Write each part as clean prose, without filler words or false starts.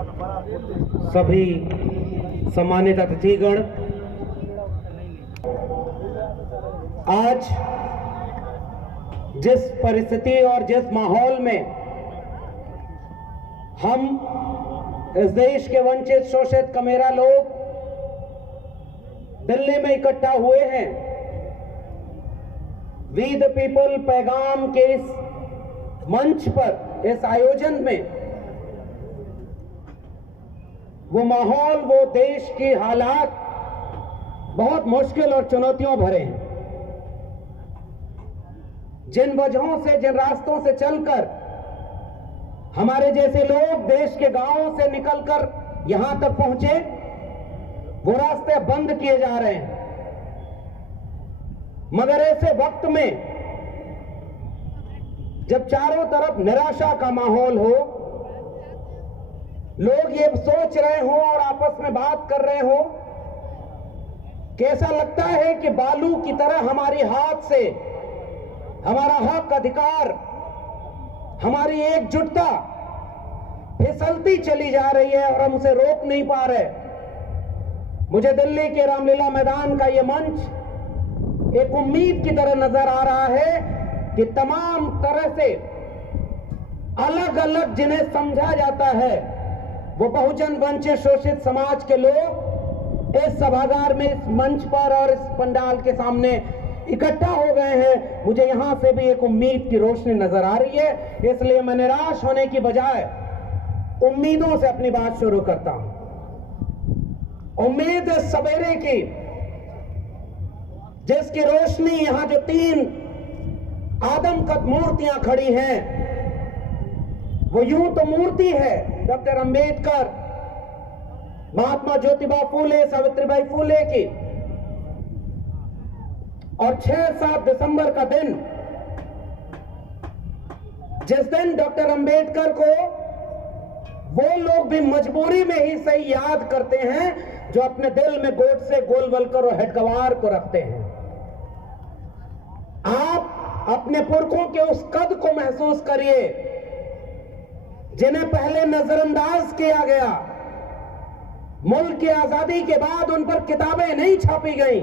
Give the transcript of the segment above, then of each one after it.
सभी सम्मानित अतिथिगण, आज जिस परिस्थिति और जिस माहौल में हम इस देश के वंचित शोषित कमेरा लोग दिल्ली में इकट्ठा हुए हैं, वी द पीपल पैगाम के इस मंच पर, इस आयोजन में, वो माहौल, वो देश की हालात बहुत मुश्किल और चुनौतियों भरे हैं। जिन वजहों से, जिन रास्तों से चलकर हमारे जैसे लोग देश के गांवों से निकलकर यहां तक पहुंचे, वो रास्ते बंद किए जा रहे हैं। मगर ऐसे वक्त में जब चारों तरफ निराशा का माहौल हो, लोग ये सोच रहे हो और आपस में बात कर रहे हो कि ऐसा लगता है कि बालू की तरह हमारी हाथ से हमारा हक, अधिकार, हमारी एकजुटता फिसलती चली जा रही है और हम उसे रोक नहीं पा रहे। मुझे दिल्ली के रामलीला मैदान का ये मंच एक उम्मीद की तरह नजर आ रहा है कि तमाम तरह से अलग अलग जिन्हें समझा जाता है, वो बहुजन वंचित शोषित समाज के लोग इस सभागार में, इस मंच पर और इस पंडाल के सामने इकट्ठा हो गए हैं। मुझे यहां से भी एक उम्मीद की रोशनी नजर आ रही है, इसलिए मैं निराश होने की बजाय उम्मीदों से अपनी बात शुरू करता हूं। उम्मीद इस सवेरे की, जिसकी रोशनी यहां जो 3 आदमकद मूर्तियां खड़ी हैं, वो यूं तो मूर्ति है डॉक्टर अंबेडकर, महात्मा ज्योतिबा फूले, सावित्रीबाई फूले की, और 6-7 दिसंबर का दिन, जिस दिन डॉक्टर अंबेडकर को वो लोग भी मजबूरी में ही सही याद करते हैं जो अपने दिल में गोडसे, गोलवलकर और हेडगवार को रखते हैं। आप अपने पुरखों के उस कद को महसूस करिए जिन्हें पहले नजरअंदाज किया गया। मुल्क की आजादी के बाद उन पर किताबें नहीं छापी गई,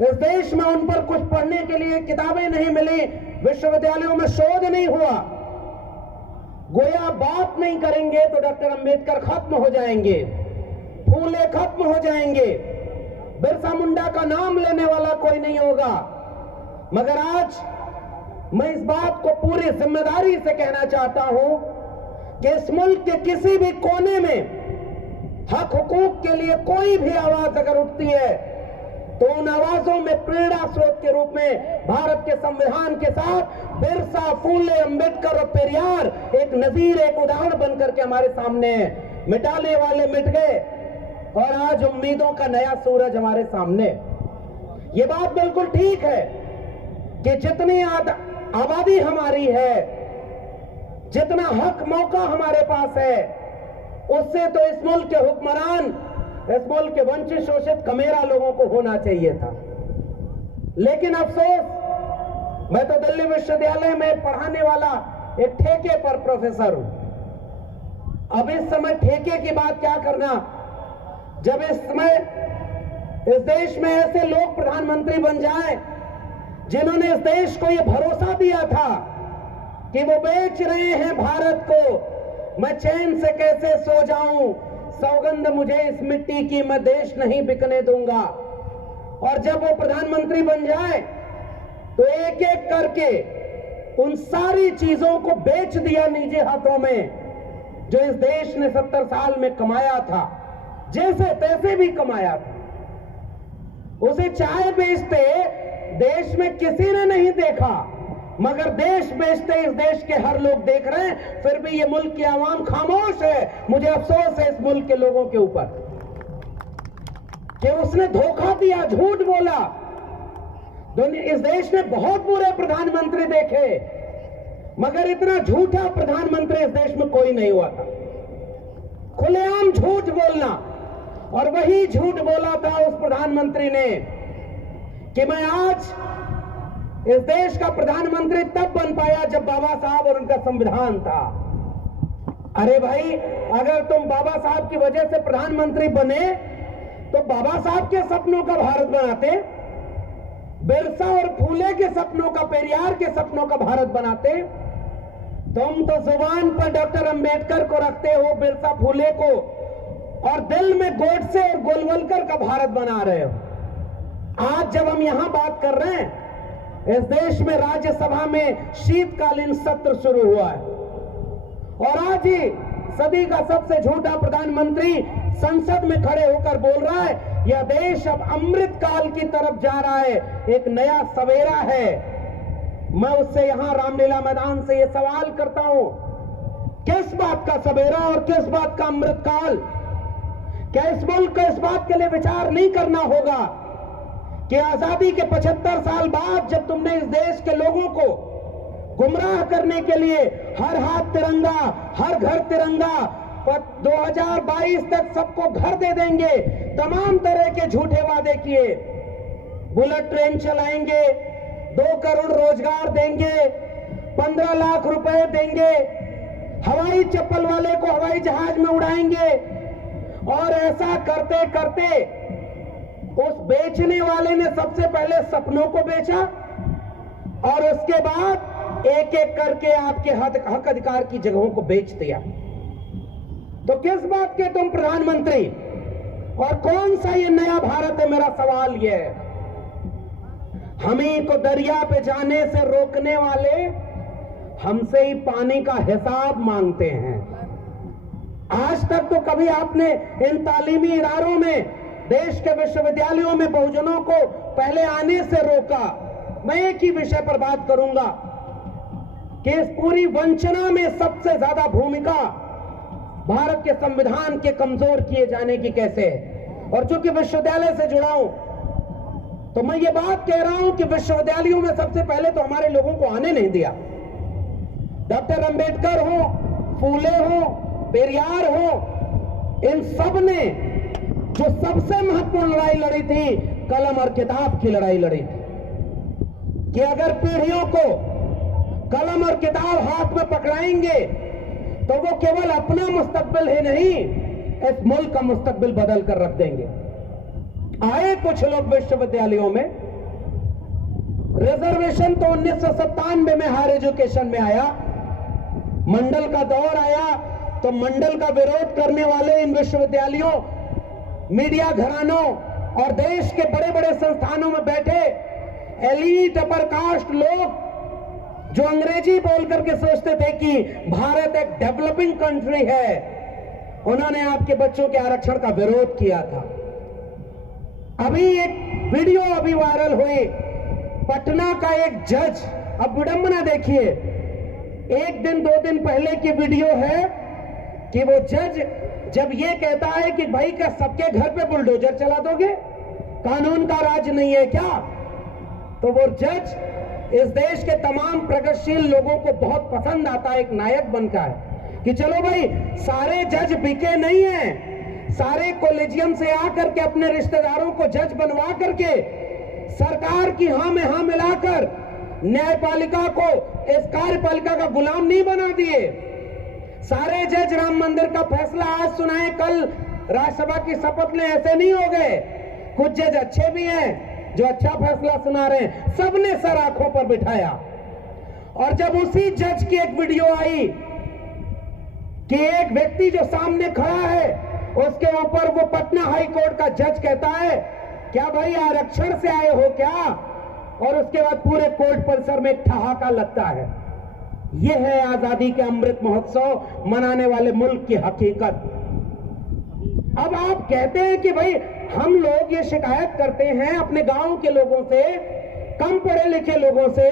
इस देश में उन पर कुछ पढ़ने के लिए किताबें नहीं मिली, विश्वविद्यालयों में शोध नहीं हुआ। गोया बात नहीं करेंगे तो डॉक्टर अंबेडकर खत्म हो जाएंगे, फूले खत्म हो जाएंगे, बिरसा मुंडा का नाम लेने वाला कोई नहीं होगा। मगर आज मैं इस बात को पूरी जिम्मेदारी से कहना चाहता हूं कि इस मुल्क के किसी भी कोने में हक हुकूक के लिए कोई भी आवाज अगर उठती है तो उन आवाजों में प्रेरणा स्रोत के रूप में भारत के संविधान के साथ बिरसा, फूले, अंबेडकर और पेरियार एक नजीर, एक उदाहरण बनकर के हमारे सामने है। मिटाने वाले मिट गए और आज उम्मीदों का नया सूरज हमारे सामने। ये बात बिल्कुल ठीक है कि जितनी आबादी हमारी है, जितना हक मौका हमारे पास है, उससे तो इस मुल्क के हुक्मरान, इस मुल्क के वंचित शोषित कमेरा लोगों को होना चाहिए था। लेकिन अफसोस, मैं तो दिल्ली विश्वविद्यालय में पढ़ाने वाला एक ठेके पर प्रोफेसर हूं। अब इस समय ठेके की बात क्या करना, जब इस समय इस देश में ऐसे लोग प्रधानमंत्री बन जाएं जिन्होंने इस देश को यह भरोसा दिया था कि वो बेच रहे हैं भारत को, मैं चैन से कैसे सो जाऊं, सौगंध मुझे इस मिट्टी की, मैं देश नहीं बिकने दूंगा। और जब वो प्रधानमंत्री बन जाए तो एक एक करके उन सारी चीजों को बेच दिया निजी हाथों में जो इस देश ने 70 साल में कमाया था, जैसे तैसे भी कमाया था। उसे चाय बेचते देश में किसी ने नहीं देखा, मगर देश बेचते इस देश के हर लोग देख रहे हैं, फिर भी ये मुल्क की आवाम खामोश है। मुझे अफसोस है इस मुल्क के लोगों के ऊपर कि उसने धोखा दिया, झूठ बोला। इस देश ने बहुत बुरे प्रधानमंत्री देखे, मगर इतना झूठा प्रधानमंत्री इस देश में कोई नहीं हुआ था। खुलेआम झूठ बोलना, और वही झूठ बोला था उस प्रधानमंत्री ने कि मैं आज इस देश का प्रधानमंत्री तब बन पाया जब बाबा साहब और उनका संविधान था। अरे भाई, अगर तुम बाबा साहब की वजह से प्रधानमंत्री बने तो बाबा साहब के सपनों का भारत बनाते, बिरसा और फूले के सपनों का, पेरियार के सपनों का भारत बनाते। तुम तो जुबान पर डॉक्टर अंबेडकर को रखते हो, बिरसा फूले को, और दिल में गोडसे और गोलवलकर का भारत बना रहे हो। आज जब हम यहां बात कर रहे हैं, इस देश में राज्यसभा में शीतकालीन सत्र शुरू हुआ है और आज ही सदी का सबसे झूठा प्रधानमंत्री संसद में खड़े होकर बोल रहा है यह देश अब अमृत काल की तरफ जा रहा है, एक नया सवेरा है। मैं उससे यहां रामलीला मैदान से यह सवाल करता हूं, किस बात का सवेरा और किस बात का अमृत काल? क्या इस मुल्क को इस बात के लिए विचार नहीं करना होगा कि आजादी के 75 साल बाद जब तुमने इस देश के लोगों को गुमराह करने के लिए हर हाथ तिरंगा, हर घर तिरंगा, 2022 तक सबको घर दे देंगे, तमाम तरह के झूठे वादे किए, बुलेट ट्रेन चलाएंगे, 2 करोड़ रोजगार देंगे, 15 लाख रुपए देंगे, हवाई चप्पल वाले को हवाई जहाज में उड़ाएंगे, और ऐसा करते करते उस बेचने वाले ने सबसे पहले सपनों को बेचा और उसके बाद एक एक करके आपके हक अधिकार की जगहों को बेच दिया। तो किस बात के तुम प्रधानमंत्री और कौन सा ये नया भारत है? मेरा सवाल यह है। हमें को दरिया पे जाने से रोकने वाले हमसे ही पानी का हिसाब मांगते हैं। आज तक तो कभी आपने इन तालीमी इदारों में, देश के विश्वविद्यालयों में बहुजनों को पहले आने से रोका? मैं एक ही विषय पर बात करूंगा कि इस पूरी वंचना में सबसे ज्यादा भूमिका भारत के संविधान के कमजोर किए जाने की कैसे है। और चूंकि विश्वविद्यालय से जुड़ा हूं तो मैं ये बात कह रहा हूं कि विश्वविद्यालयों में सबसे पहले तो हमारे लोगों को आने नहीं दिया। डॉक्टर अंबेडकर हो, फूले हो, पेरियार हो, इन सब ने जो सबसे महत्वपूर्ण लड़ाई लड़ी थी, कलम और किताब की लड़ाई लड़ी थी कि अगर पीढ़ियों को कलम और किताब हाथ में पकड़ाएंगे तो वो केवल अपना मुस्तकबिल ही नहीं, इस मुल्क का मुस्तकबिल बदल कर रख देंगे। आए कुछ लोग विश्वविद्यालयों में, रिजर्वेशन तो 1997 में हायर एजुकेशन में आया, मंडल का दौर आया तो मंडल का विरोध करने वाले इन विश्वविद्यालयों, मीडिया घरानों और देश के बड़े बड़े संस्थानों में बैठे एलीट अपर कास्ट लोग जो अंग्रेजी बोल करके सोचते थे कि भारत एक डेवलपिंग कंट्री है, उन्होंने आपके बच्चों के आरक्षण का विरोध किया था। अभी एक वीडियो अभी वायरल हुई, पटना का एक जज, अब विडंबना देखिए, 1 दिन 2 दिन पहले की वीडियो है कि वो जज जब ये कहता है कि भाई क्या सबके घर पे बुलडोजर चला दोगे, कानून का राज नहीं है क्या? तो वो जज इस देश के तमाम प्रगतिशील लोगों को बहुत पसंद आता है, एक नायक बनता है कि चलो भाई सारे जज बिके नहीं हैं, सारे कॉलेजियम से आकर के अपने रिश्तेदारों को जज बनवा करके सरकार की हां में हां मिलाकर न्यायपालिका को इस कार्यपालिका का गुलाम नहीं बना दिए। सारे जज राम मंदिर का फैसला आज सुनाए, कल राज्यसभा की शपथ लें, ऐसे नहीं हो गए। कुछ जज अच्छे भी हैं जो अच्छा फैसला सुना रहे हैं, सबने सर आंखों पर बिठाया। और जब उसी जज की एक वीडियो आई कि एक व्यक्ति जो सामने खड़ा है उसके ऊपर वो पटना हाई कोर्ट का जज कहता है क्या भाई आरक्षण से आए हो क्या, और उसके बाद पूरे कोर्ट परिसर में एक ठहाका लगता है। यह है आजादी के अमृत महोत्सव मनाने वाले मुल्क की हकीकत। अब आप कहते हैं कि भाई हम लोग ये शिकायत करते हैं अपने गांव के लोगों से, कम पढ़े लिखे लोगों से,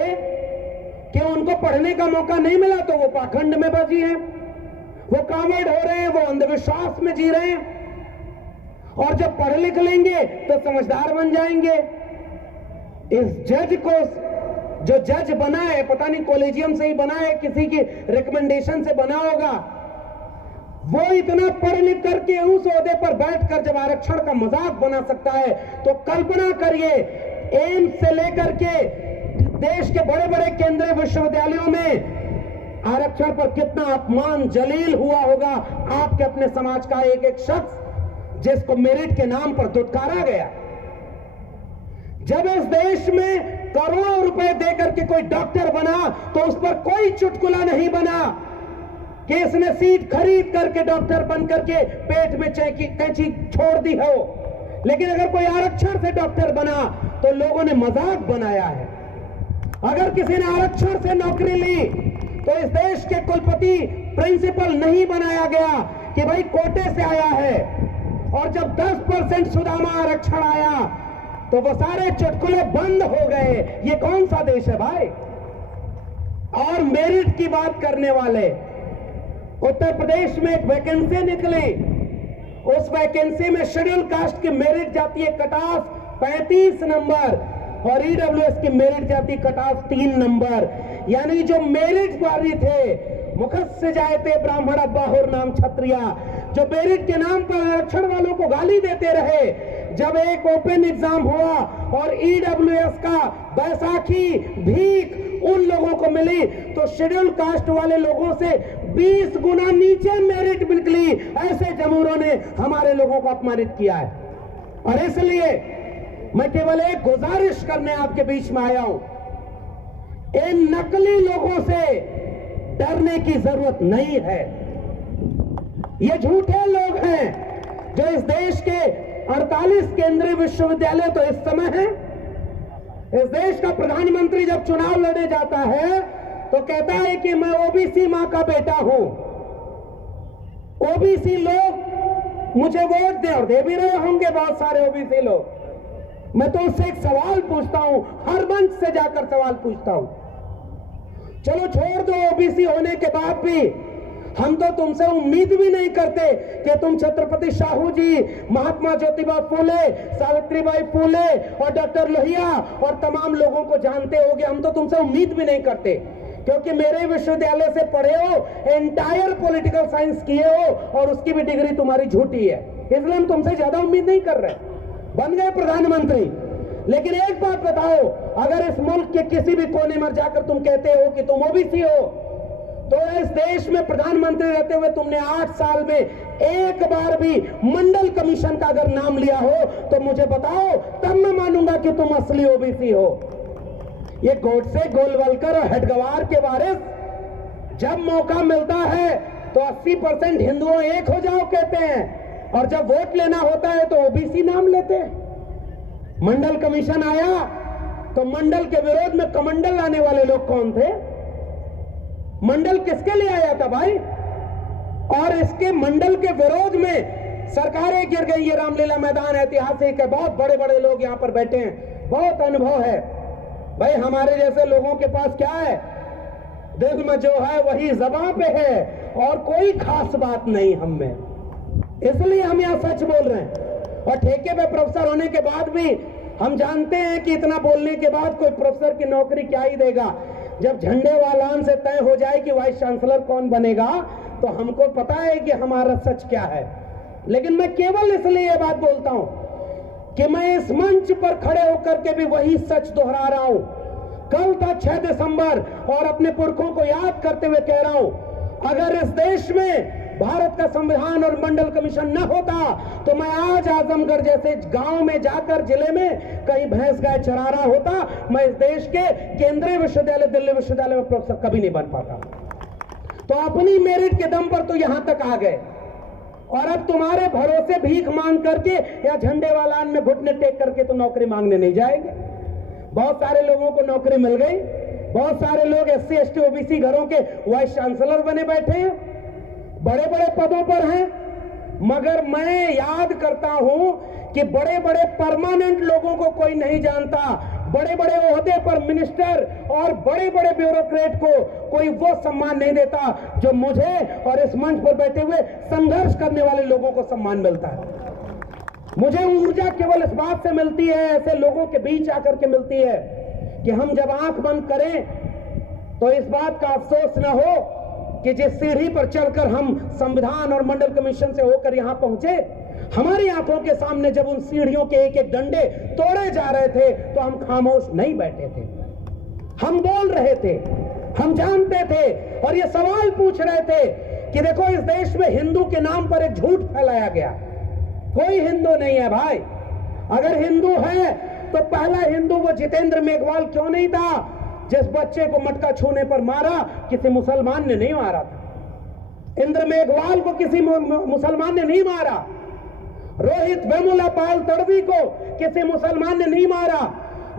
कि उनको पढ़ने का मौका नहीं मिला तो वो पाखंड में बजी हैं, वो कांवड़ हो रहे हैं, वो अंधविश्वास में जी रहे हैं, और जब पढ़ लिख लेंगे तो समझदार बन जाएंगे। इस जज को, जो जज बना है, पता नहीं कॉलेजियम से ही बना है, किसी की रिकमेंडेशन से बना होगा, वो इतना पढ़ लिख करके उस ओहदे पर बैठकर जब आरक्षण का मजाक बना सकता है तो कल्पना करिए एम्स से लेकर के देश के बड़े बड़े केंद्रीय विश्वविद्यालयों में आरक्षण पर कितना अपमान जलील हुआ होगा आपके अपने समाज का एक एक शख्स जिसको मेरिट के नाम पर दुत्कारा गया। जब इस देश में करोड़ों रुपए देकर के कोई डॉक्टर बना तो उस पर कोई चुटकुला नहीं बना कि इसने सीट खरीद करके डॉक्टर बन करके पेट में कैंची छोड़ दी हो। लेकिन अगर कोई आरक्षण से डॉक्टर बना तो लोगों ने मजाक बनाया है। अगर किसी ने आरक्षण से नौकरी ली तो इस देश के कुलपति प्रिंसिपल नहीं बनाया गया कि भाई कोटे से आया है। और जब 10% सुदामा आरक्षण आया तो वो सारे चुटकुले बंद हो गए। ये कौन सा देश है भाई? और मेरिट की बात करने वाले, उत्तर प्रदेश में एक वैकेंसी निकली, उस वैकेंसी में शेड्यूल कास्ट की मेरिट जाती है कट ऑफ 35 नंबर और ईडब्ल्यूएस की मेरिट जाती है कट ऑफ 3 नंबर। यानी जो मेरिट वाली थे, मुखस से जाए थे ब्राह्मण बाहुर नाम क्षत्रिया, जो मेरिट के नाम पर आरक्षण वालों को गाली देते रहे, जब एक ओपन एग्जाम हुआ और ईडब्ल्यूएस का बैसाखी भीख उन लोगों को मिली तो शेड्यूल कास्ट वाले लोगों से 20 गुना नीचे मेरिट निकली। ऐसे जमूरों ने हमारे लोगों को अपमानित किया है। और इसलिए मैं केवल एक गुजारिश करने आपके बीच में आया हूं, इन नकली लोगों से डरने की जरूरत नहीं है। ये झूठे लोग हैं जो इस देश के 48 केंद्रीय विश्वविद्यालय तो इस समय है। इस देश का प्रधानमंत्री जब चुनाव लड़ने जाता है तो कहता है कि मैं ओबीसी मां का बेटा हूं, ओबीसी लोग मुझे वोट दें, और दे भी रहे होंगे बहुत सारे ओबीसी लोग। मैं तो उससे एक सवाल पूछता हूं, हर मंच से जाकर सवाल पूछता हूं। चलो छोड़ दो, ओबीसी होने के बाद भी हम तो तुमसे उम्मीद भी नहीं करते कि तुम छत्रपति साहू जी, महात्मा ज्योतिबा फूले, सावित्रीबाई फूले और डॉक्टर लोहिया और तमाम लोगों को जानते होगे। हम तो तुमसे उम्मीद भी नहीं करते क्योंकि मेरे विश्वविद्यालय से पढ़े हो, एंटायर पॉलिटिकल साइंस किए हो और उसकी भी डिग्री तुम्हारी झूठी है, इसलिए हम तुमसे ज्यादा उम्मीद नहीं कर रहे। बन गए प्रधानमंत्री। लेकिन एक बात बताओ, अगर इस मुल्क के किसी भी कोने में जाकर तुम कहते हो कि तुम ओबीसी हो, तो इस देश में प्रधानमंत्री रहते हुए तुमने 8 साल में एक बार भी मंडल कमीशन का अगर नाम लिया हो तो मुझे बताओ, तब मैं मानूंगा कि तुम असली ओबीसी हो। ये गोडसे, गोलवलकर और हेडगवार के वारिस जब मौका मिलता है तो 80% हिंदुओं एक हो जाओ कहते हैं, और जब वोट लेना होता है तो ओबीसी नाम लेते हैं। मंडल कमीशन आया तो मंडल के विरोध में कमंडल लाने वाले लोग कौन थे? मंडल किसके लिए आया था भाई? और इसके मंडल के विरोध में सरकारें गिर गई। ये रामलीला मैदान ऐतिहासिक है, बहुत बड़े बड़े लोग यहां पर बैठे हैं, बहुत अनुभव है। भाई हमारे जैसे लोगों के पास क्या है? दिल में जो है वही ज़बान पे है और कोई खास बात नहीं हम में, इसलिए हम यहां सच बोल रहे हैं। और ठेके पे प्रोफेसर होने के बाद भी हम जानते हैं कि इतना बोलने के बाद कोई प्रोफेसर की नौकरी क्या ही देगा। जब झंडे वालान से तय हो जाए कि वाइस चांसलर कौन बनेगा तो हमको पता है कि हमारा सच क्या है। लेकिन मैं केवल इसलिए ये बात बोलता हूं कि मैं इस मंच पर खड़े होकर के भी वही सच दोहरा रहा हूं। कल था 6 दिसंबर और अपने पुरखों को याद करते हुए कह रहा हूं, अगर इस देश में भारत का संविधान और मंडल कमीशन न होता तो मैं आज आजमगढ़ जैसे गांव में जाकर जिले में कहीं भैंस गाय चरा रहा होता। मैं इस देश के केंद्रीय विश्वविद्यालय, दिल्ली विश्वविद्यालय में प्रोफेसर कभी नहीं बन पाता। तो अपनी मेरिट के दम पर तो यहां तक आ गए और अब तुम्हारे भरोसे भीख मांग करके या झंडे वालान में घुटने टेक करके तो नौकरी मांगने नहीं जाएंगे। बहुत सारे लोगों को नौकरी मिल गई, बहुत सारे लोग SC ST OBC घरों के वाइस चांसलर बने बैठे हैं, बड़े बड़े पदों पर हैं। मगर मैं याद करता हूं कि बड़े बड़े परमानेंट लोगों को कोई नहीं जानता, बड़े बड़े ओहदे पर मिनिस्टर और बड़े बड़े ब्यूरोक्रेट को कोई वो सम्मान नहीं देता जो मुझे और इस मंच पर बैठे हुए संघर्ष करने वाले लोगों को सम्मान मिलता है। मुझे ऊर्जा केवल इस बात से मिलती है, ऐसे लोगों के बीच आकर के मिलती है कि हम जब आंख बंद करें तो इस बात का अफसोस न हो कि जिस सीढ़ी पर चढ़कर हम संविधान और मंडल कमीशन से होकर यहां पहुंचे, हमारी आंखों के सामने जब उन सीढ़ियों के एक एक डंडे तोड़े जा रहे थे तो हम खामोश नहीं बैठे थे, हम बोल रहे थे, हम जानते थे और ये सवाल पूछ रहे थे कि देखो इस देश में हिंदू के नाम पर एक झूठ फैलाया गया। कोई हिंदू नहीं है भाई। अगर हिंदू है तो पहला हिंदू वो जितेंद्र मेघवाल क्यों नहीं था जिस बच्चे को मटका छूने पर मारा? किसी मुसलमान ने नहीं मारा था। इंद्र मेघवाल को किसी मुसलमान ने नहीं मारा। रोहित वेमुला पाल तड़वी को किसी मुसलमान ने नहीं मारा।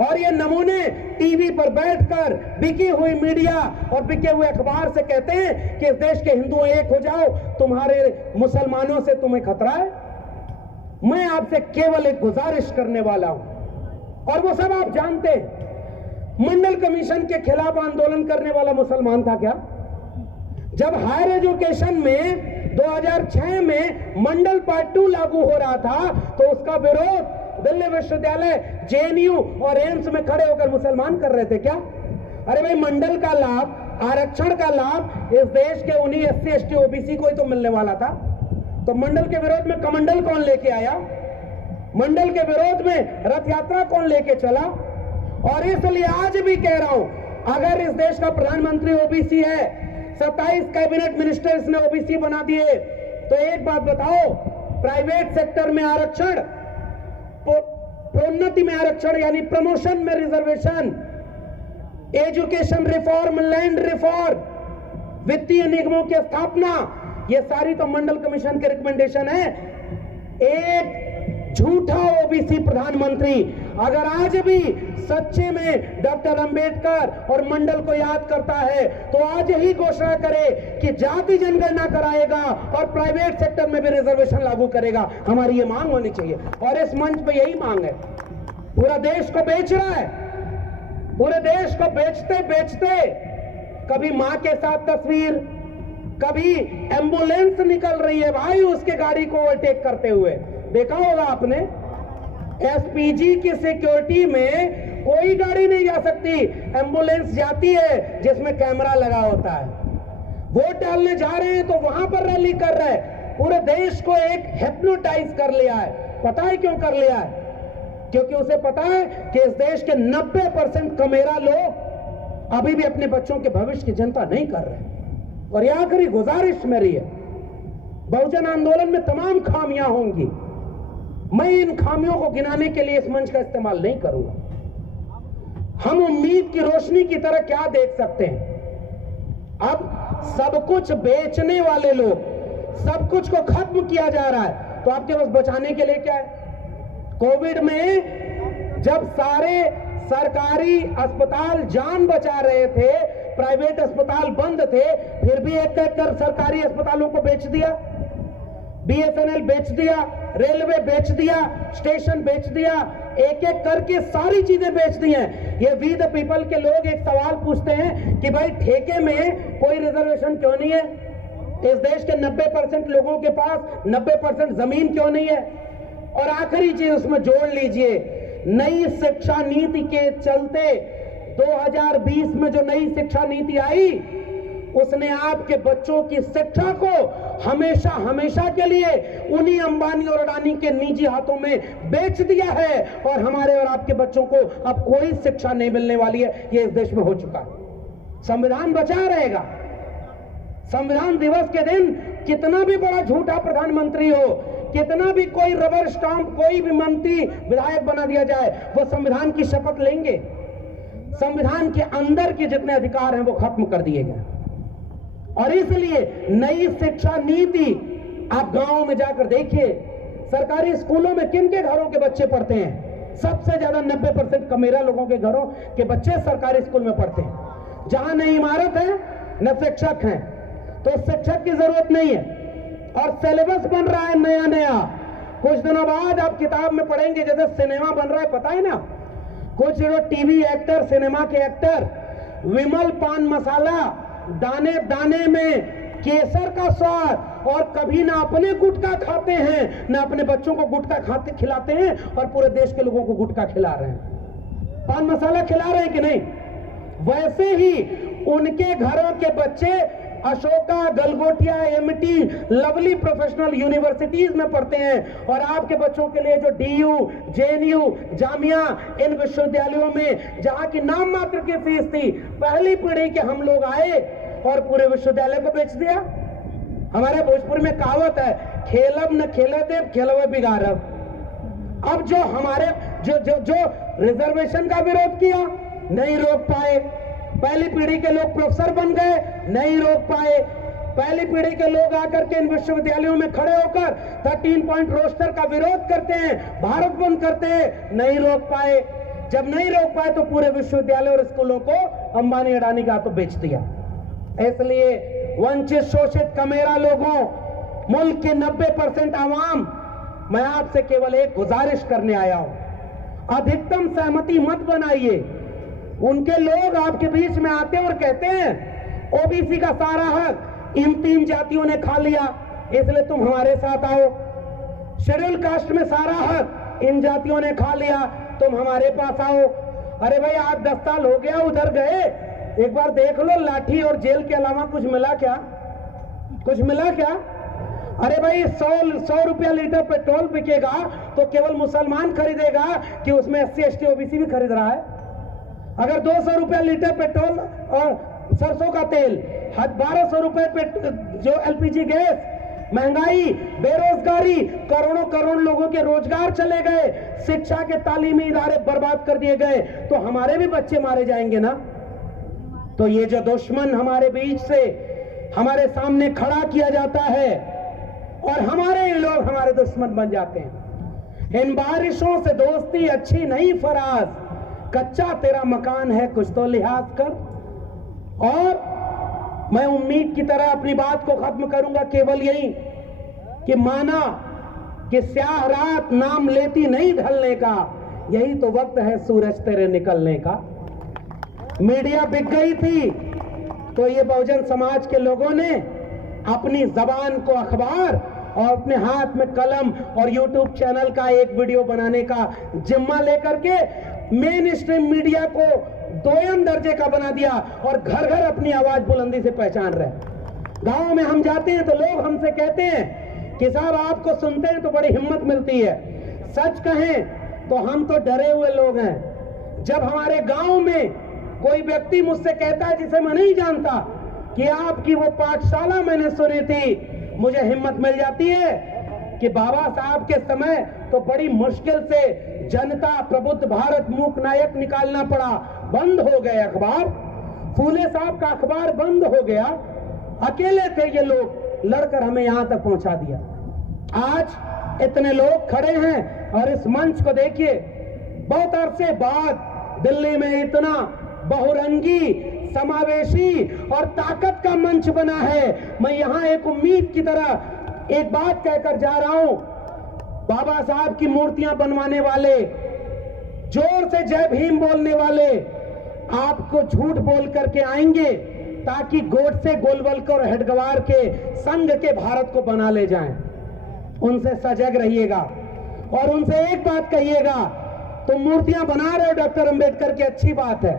और ये नमूने टीवी पर बैठकर बिकी हुई मीडिया और बिके हुए अखबार से कहते हैं कि इस देश के हिंदुओं एक हो जाओ, तुम्हारे मुसलमानों से तुम्हें खतरा है। मैं आपसे केवल एक गुजारिश करने वाला हूं और वो सब आप जानते हैं। मंडल कमीशन के खिलाफ आंदोलन करने वाला मुसलमान था क्या? जब हायर एजुकेशन में 2006 में मंडल पार्ट 2 लागू हो रहा था तो उसका विरोध दिल्ली विश्वविद्यालय, जेएनयू और एम्स में खड़े होकर मुसलमान कर रहे थे क्या? अरे भाई, मंडल का लाभ, आरक्षण का लाभ इस देश के उन्हीं SC ST OBC को ही तो मिलने वाला था। तो मंडल के विरोध में कमंडल कौन लेके आया? मंडल के विरोध में रथ यात्रा कौन लेके चला? और इसलिए आज भी कह रहा हूं, अगर इस देश का प्रधानमंत्री OBC है, 27 कैबिनेट मिनिस्टर्स ने OBC बना दिए, तो एक बात बताओ, प्राइवेट सेक्टर में आरक्षण, प्रोन्नति में आरक्षण यानी प्रमोशन में reservation, education reform, land reform, वित्तीय निगमों की स्थापना, ये सारी तो मंडल कमीशन के रिकमेंडेशन है। एक झूठा OBC प्रधानमंत्री अगर आज भी सच्चे में डॉक्टर अंबेडकर और मंडल को याद करता है तो आज ही घोषणा करे कि जाति जनगणना कराएगा और प्राइवेट सेक्टर में भी रिजर्वेशन लागू करेगा। हमारी ये मांग होनी चाहिए और इस मंच पे यही मांग है। पूरा देश को बेच रहा है, पूरे देश को बेचते बेचते कभी मां के साथ तस्वीर, कभी एम्बुलेंस निकल रही है भाई उसके गाड़ी को ओवरटेक करते हुए, देखा होगा आपने। SPG की सिक्योरिटी में कोई गाड़ी नहीं जा सकती, एम्बुलेंस जाती है जिसमें कैमरा लगा होता है। वोट डालने जा रहे हैं तो वहां पर रैली कर रहे हैं। पूरे देश को एक हिप्नोटाइज कर लिया है। पता है क्यों कर लिया है? क्योंकि उसे पता है कि इस देश के 90% कमेरा लोग अभी भी अपने बच्चों के भविष्य की चिंता नहीं कर रहे। और यह आखिरी गुजारिश मेरी है, बहुजन आंदोलन में तमाम खामियां होंगी, मैं इन खामियों को गिनाने के लिए इस मंच का इस्तेमाल नहीं करूंगा। हम उम्मीद की रोशनी की तरह क्या देख सकते हैं? अब सब कुछ बेचने वाले लोग, सब कुछ को खत्म किया जा रहा है, तो आपके पास बचाने के लिए क्या है? कोविड में जब सारे सरकारी अस्पताल जान बचा रहे थे, प्राइवेट अस्पताल बंद थे, फिर भी एक एक कर सरकारी अस्पतालों को बेच दिया। BSNL बेच दिया, रेलवे बेच दिया, स्टेशन बेच दिया, एक एक करके सारी चीजें बेच दी हैं। ये वी द पीपल के लोग एक सवाल पूछते हैं कि भाई ठेके में कोई रिजर्वेशन क्यों नहीं है? इस देश के 90% लोगों के पास 90% जमीन क्यों नहीं है? और आखिरी चीज उसमें जोड़ लीजिए, नई शिक्षा नीति के चलते 2020 में जो नई शिक्षा नीति आई, उसने आपके बच्चों की शिक्षा को हमेशा हमेशा के लिए उन्हीं अंबानी और अडानी के निजी हाथों में बेच दिया है और हमारे और आपके बच्चों को अब कोई शिक्षा नहीं मिलने वाली है। यह इस देश में हो चुका है। संविधान बचा रहेगा। संविधान दिवस के दिन कितना भी बड़ा झूठा प्रधानमंत्री हो, कितना भी कोई रबर स्टाम्प, कोई भी मंत्री विधायक बना दिया जाए, वो संविधान की शपथ लेंगे। संविधान के अंदर के जितने अधिकार हैं वो खत्म कर दिए गए। और इसलिए नई शिक्षा नीति, आप गांवों में जाकर देखिए, सरकारी स्कूलों में किन के घरों के बच्चे पढ़ते हैं? सबसे ज्यादा 90% कमेरा लोगों के घरों के बच्चे सरकारी स्कूल में पढ़ते हैं। जहां न इमारत है न शिक्षक हैं, तो शिक्षक की जरूरत नहीं है। और सिलेबस बन रहा है नया नया। कुछ दिनों बाद आप किताब में पढ़ेंगे, जैसे सिनेमा बन रहा है, पता है ना, कुछ जो टीवी एक्टर, सिनेमा के एक्टर, विमल पान मसाला, दाने दाने में केसर का स्वाद, और कभी ना अपने गुटखा खाते हैं ना अपने बच्चों को गुटखा खाते खिलाते हैं, और पूरे देश के लोगों को गुटखा खिला रहे हैं, पान मसाला खिला रहे हैं कि नहीं? वैसे ही उनके घरों के बच्चे Ashoka, Galgotia, Amity, lovely professional universities में पढ़ते हैं। और आपके बच्चों के लिए जो डीयू, जेएनयू, जामिया, इन विश्वविद्यालयों में जहां की नाम मात्र की फीस थी, पहली पीढ़ी के हम लोग आए और पूरे विश्वविद्यालय को बेच दिया। हमारे भोजपुर में कहावत है, खेलब न खेले दे, खेलवे बिगाड़ब। अब जो हमारे जो रिजर्वेशन का विरोध किया, नहीं रोक पाए। पहली पीढ़ी के लोग प्रोफेसर बन गए, नहीं रोक पाए। पहली पीढ़ी के लोग आकर के इन विश्वविद्यालयों में खड़े होकर 13 पॉइंट रोस्टर का विरोध करते हैं, भारत बंद करते हैं, नहीं रोक पाए। जब नहीं रोक पाए तो पूरे विश्वविद्यालय और स्कूलों को अंबानी अडानी का तो बेच दिया। इसलिए वंचित, शोषित, कमेरा लोगों, मुल्क के 90% आवाम, मैं आपसे केवल एक गुजारिश करने आया हूं, अधिकतम सहमति मत बनाइए। उनके लोग आपके बीच में आते और कहते हैं ओबीसी का सारा हक इन 3 जातियों ने खा लिया, इसलिए तुम हमारे साथ आओ। शेड्यूल कास्ट में सारा हक इन जातियों ने खा लिया, तुम हमारे पास आओ। अरे भाई, 8-10 साल हो गया उधर गए, एक बार देख लो, लाठी और जेल के अलावा कुछ मिला क्या? कुछ मिला क्या? अरे भाई, 100 रुपया लीटर पेट्रोल बिकेगा तो केवल मुसलमान खरीदेगा कि उसमें SC ST OBC भी खरीद रहा है? अगर 200 रुपया लीटर पेट्रोल और सरसों का तेल, 1200 रुपए जो LPG गैस, महंगाई, बेरोजगारी, करोड़ों करोड़ लोगों के रोजगार चले गए, शिक्षा के तालीमी इदारे बर्बाद कर दिए गए, तो हमारे भी बच्चे मारे जाएंगे ना। तो ये जो दुश्मन हमारे बीच से हमारे सामने खड़ा किया जाता है और हमारे लोग हमारे दुश्मन बन जाते हैं। इन बारिशों से दोस्ती अच्छी नहीं फराज, कच्चा तेरा मकान है कुछ तो लिहाज कर। और मैं उम्मीद की तरह अपनी बात को खत्म करूंगा केवल यही कि माना कि स्याह रात नाम लेती नहीं ढलने का, यही तो वक्त है सूरज तेरे निकलने का। मीडिया बिक गई थी तो ये बहुजन समाज के लोगों ने अपनी जबान को अखबार और अपने हाथ में कलम और यूट्यूब चैनल का एक वीडियो बनाने का जिम्मा लेकर के मेन स्ट्रीम मीडिया को दोयम दर्जे का बना दिया और घर घर अपनी आवाज बुलंदी से पहचान रहे। गांव में हम जाते हैं तो लोग हमसे कहते हैं कि साहब आपको सुनते हैं तो बड़ी हिम्मत मिलती है। सच कहें तो हम तो डरे हुए लोग हैं। जब हमारे गांव में कोई व्यक्ति मुझसे कहता है जिसे मैं नहीं जानता कि आपकी वो पाठशाला मैंने सुनी थी, मुझे हिम्मत मिल जाती है कि बाबा साहब के समय तो बड़ी मुश्किल से जनता प्रबुद्ध भारत मूक नायक निकालना पड़ा, बंद हो गए अखबार, फूले साहब का अखबार बंद हो गया, अकेले थे ये लोग, लड़कर हमें यहां तक पहुंचा दिया। आज इतने लोग खड़े हैं और इस मंच को देखिए, बहुत अरसे बाद दिल्ली में इतना बहुरंगी, समावेशी और ताकत का मंच बना है। मैं यहां एक उम्मीद की तरह एक बात कहकर जा रहा हूं, बाबा साहब की मूर्तियां बनवाने वाले, जोर से जय भीम बोलने वाले आपको झूठ बोल करके आएंगे ताकि गोडसे, गोलवलकर और हेडगवार के संघ के भारत को बना ले जाएं। उनसे सजग रहिएगा और उनसे एक बात कहिएगा, तुम मूर्तियां बना रहे हो डॉक्टर अंबेडकर की, अच्छी बात है।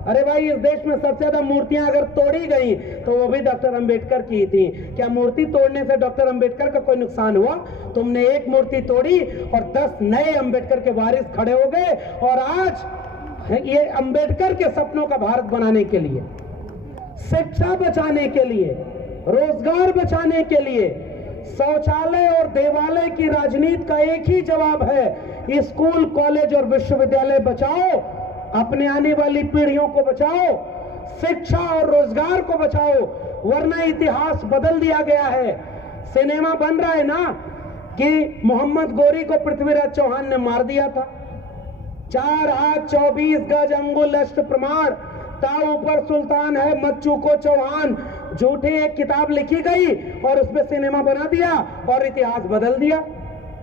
अरे भाई, इस देश में सबसे ज्यादा मूर्तियां अगर तोड़ी गई तो वो भी डॉक्टर अंबेडकर की थी। क्या मूर्ति तोड़ने से डॉक्टर अंबेडकर का कोई नुकसान हुआ? तुमने एक मूर्ति तोड़ी और 10 नए अंबेडकर के वारिस खड़े हो गए और आज ये अंबेडकर के सपनों का भारत बनाने के लिए, शिक्षा बचाने के लिए, रोजगार बचाने के लिए, शौचालय और देवालय की राजनीति का एक ही जवाब है, स्कूल, कॉलेज और विश्वविद्यालय बचाओ, अपने आने वाली पीढ़ियों को बचाओ, शिक्षा और रोजगार को बचाओ, वरना इतिहास बदल दिया गया है। सिनेमा बन रहा है ना कि मोहम्मद गोरी को पृथ्वीराज चौहान ने मार दिया था, 4 हाथ 24 गज अंगुल अष्ट प्रमाण, ताऊ पर सुल्तान है मत चूको चौहान, झूठी एक किताब लिखी गई और उसमें सिनेमा बना दिया और इतिहास बदल दिया।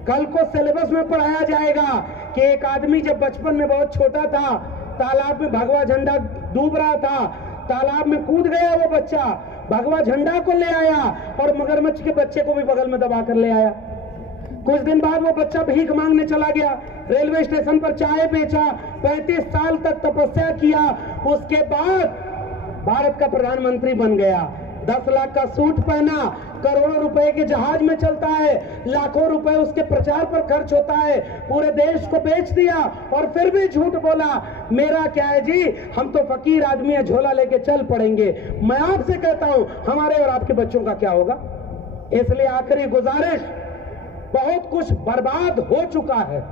कल को सिलेबस में पढ़ाया जाएगा कि एक आदमी जब बचपन में बहुत छोटा था, तालाब में भगवा झंडा डूब रहा था, तालाब में कूद गया वो बच्चा, भगवा झंडा को ले आया और मगरमच्छ के बच्चे को भी बगल में दबा कर ले आया। कुछ दिन बाद वो बच्चा भीख मांगने चला गया, रेलवे स्टेशन पर चाय बेचा, 35 साल तक तपस्या किया, उसके बाद भारत का प्रधानमंत्री बन गया। 10 लाख का सूट पहना, करोड़ों रुपए के जहाज में चलता है, लाखों रुपए उसके प्रचार पर खर्च होता है, पूरे देश को बेच दिया और फिर भी झूठ बोला। मेरा क्या है जी, हम तो फकीर आदमी है, झोला लेके चल पड़ेंगे। मैं आपसे कहता हूं हमारे और आपके बच्चों का क्या होगा? इसलिए आखिरी गुजारिश, बहुत कुछ बर्बाद हो चुका है,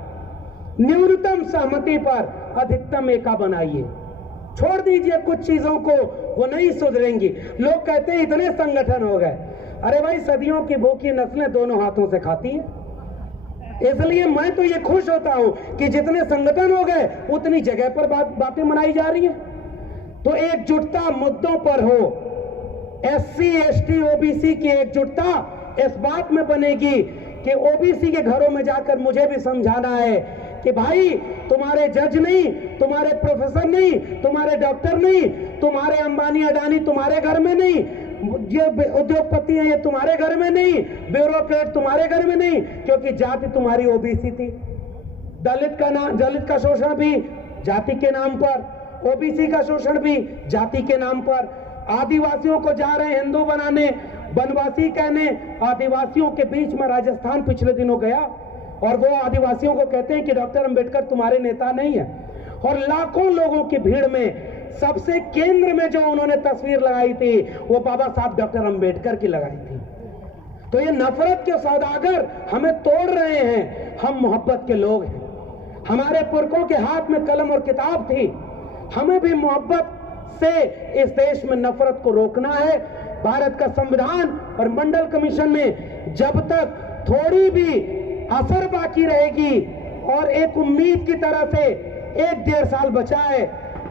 न्यूनतम सहमति पर अधिकतम एका बनाइए। छोड़ दीजिए कुछ चीजों को, वो नहीं सुधरेंगी। लोग कहते हैं इतने संगठन हो गए। अरे भाई, सदियों की भूखी नस्लें दोनों हाथों से खाती है। इसलिए मैं तो ये खुश होता हूं कि जितने संगठन हो गए उतनी जगह पर बातें मनाई जा रही है। तो एकजुटता मुद्दों पर हो, SC ST OBC की एकजुटता इस बात में बनेगी कि OBC के घरों में जाकर मुझे भी समझाना है कि भाई, तुम्हारे जज नहीं, तुम्हारे प्रोफेसर नहीं, तुम्हारे डॉक्टर नहीं, तुम्हारे अंबानी अडानी तुम्हारे घर में नहीं, ये उद्योगपति हैं ये तुम्हारे घर में नहीं, ब्यूरोक्रेट तुम्हारे घर में नहीं, क्योंकि जाति तुम्हारी OBC थी। दलित का शोषण भी जाति के नाम पर, OBC का शोषण भी जाति के नाम पर। आदिवासियों को जा रहे हिंदू बनाने, वनवासी कहने। आदिवासियों के बीच में राजस्थान पिछले दिनों गया और वो आदिवासियों को कहते हैं कि डॉक्टर अंबेडकर तुम्हारे नेता नहीं है। और लाखों लोगों की भीड़ में सबसे केंद्र में जो उन्होंने तस्वीर लगाई थी वो बाबा साहब डॉक्टर अंबेडकर की लगाई थी। तो ये नफरत के सौदागर हमें तोड़ रहे हैं। हम मोहब्बत के लोग हैं, हमारे पुरखों के हाथ में कलम और किताब थी। हमें भी मोहब्बत से इस देश में नफरत को रोकना है। भारत का संविधान और मंडल कमीशन में जब तक थोड़ी भी असर बाकी रहेगी और एक उम्मीद की तरह से 1-1.5 साल बचा है,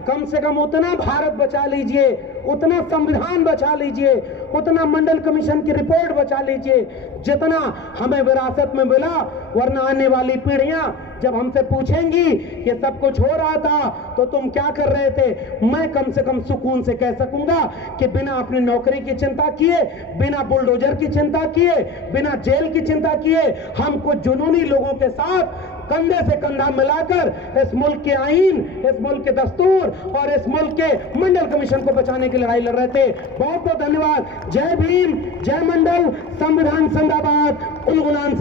कम से कम उतना भारत बचा लीजिए, उतना संविधान बचा लीजिए, उतना मंडल कमीशन की रिपोर्ट बचा लीजिए जितना हमें विरासत में मिला। वरना आने वाली पीढ़ियां जब हमसे पूछेंगी ये सब कुछ हो रहा था तो तुम क्या कर रहे थे, मैं कम से कम सुकून से कह सकूंगा कि बिना अपनी नौकरी की चिंता किए, बिना बुलडोजर की चिंता किए, बिना जेल की चिंता किए, हम कुछ जुनूनी लोगों के साथ कंधे से कंधा मिलाकर इस मुल्क के आईन, इस मुल्क के दस्तूर और इस मुल्क के मंडल कमीशन को बचाने की लड़ाई लड़ रहे थे। बहुत बहुत धन्यवाद। जय भीम, जय मंडल, संविधान जिंदाबाद, उल गुलाम